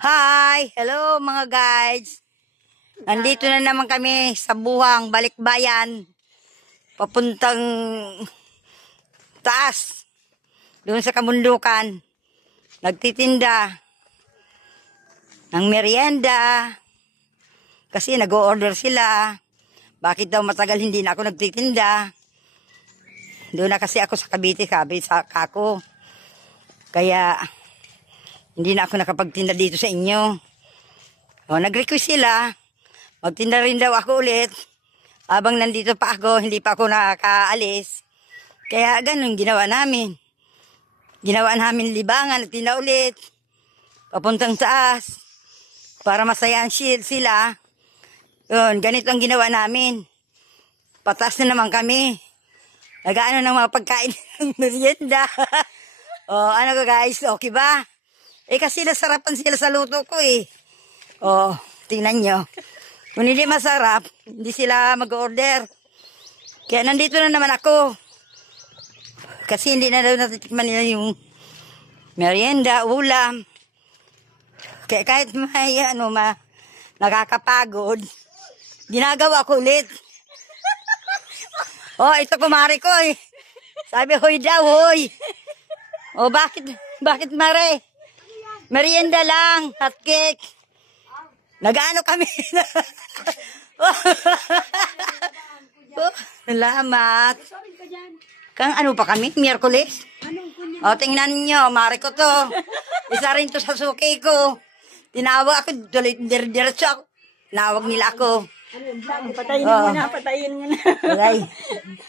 Hi! Hello mga guys! Nandito na naman kami sa Buhang, Balikbayan. Papuntang taas. Doon sa kabundukan. Nagtitinda ng merienda. Kasi nag-o-order sila. Bakit daw matagal hindi na ako nagtitinda? Doon na kasi ako sa Cavite, sabi sa kako. Kaya hindi na ako nakapagtinda dito sa inyo. O, nag-request sila. Magtinda rin daw ako ulit. Habang nandito pa ako, hindi pa ako nakaalis. Kaya ganun ginawa namin. Ginawa namin libangan at tinda ulit. Papuntang taas. Para masayaan sila. Yun, ganito ang ginawa namin. Patas na naman kami. Nag-ano ng mga pagkain ng merienda. O, ano ka guys? Okay ba? Kasi nasarapan sila sa luto ko eh. O, tingnan nyo. Kung hindi masarap, hindi sila mag-order. Kaya nandito na naman ako. Kasi hindi na daw natitikman nila yung merienda, ulam. Kaya kahit may nakakapagod, ginagawa ko ulit. Oh, ito kumari ko eh. Sabi, hoy daw, hoy. Oh, bakit mare? Merienda lang, hot cake. Nag-ano kami. Oh, salamat. Kang ano pa kami? Miyerkules? O, tingnan nyo, mare ko to. Isa rin to sa suki ko. Tinawag ako, diretso ako. Tinawag nila ako. Patayin mo na, patayin mo na. Okay.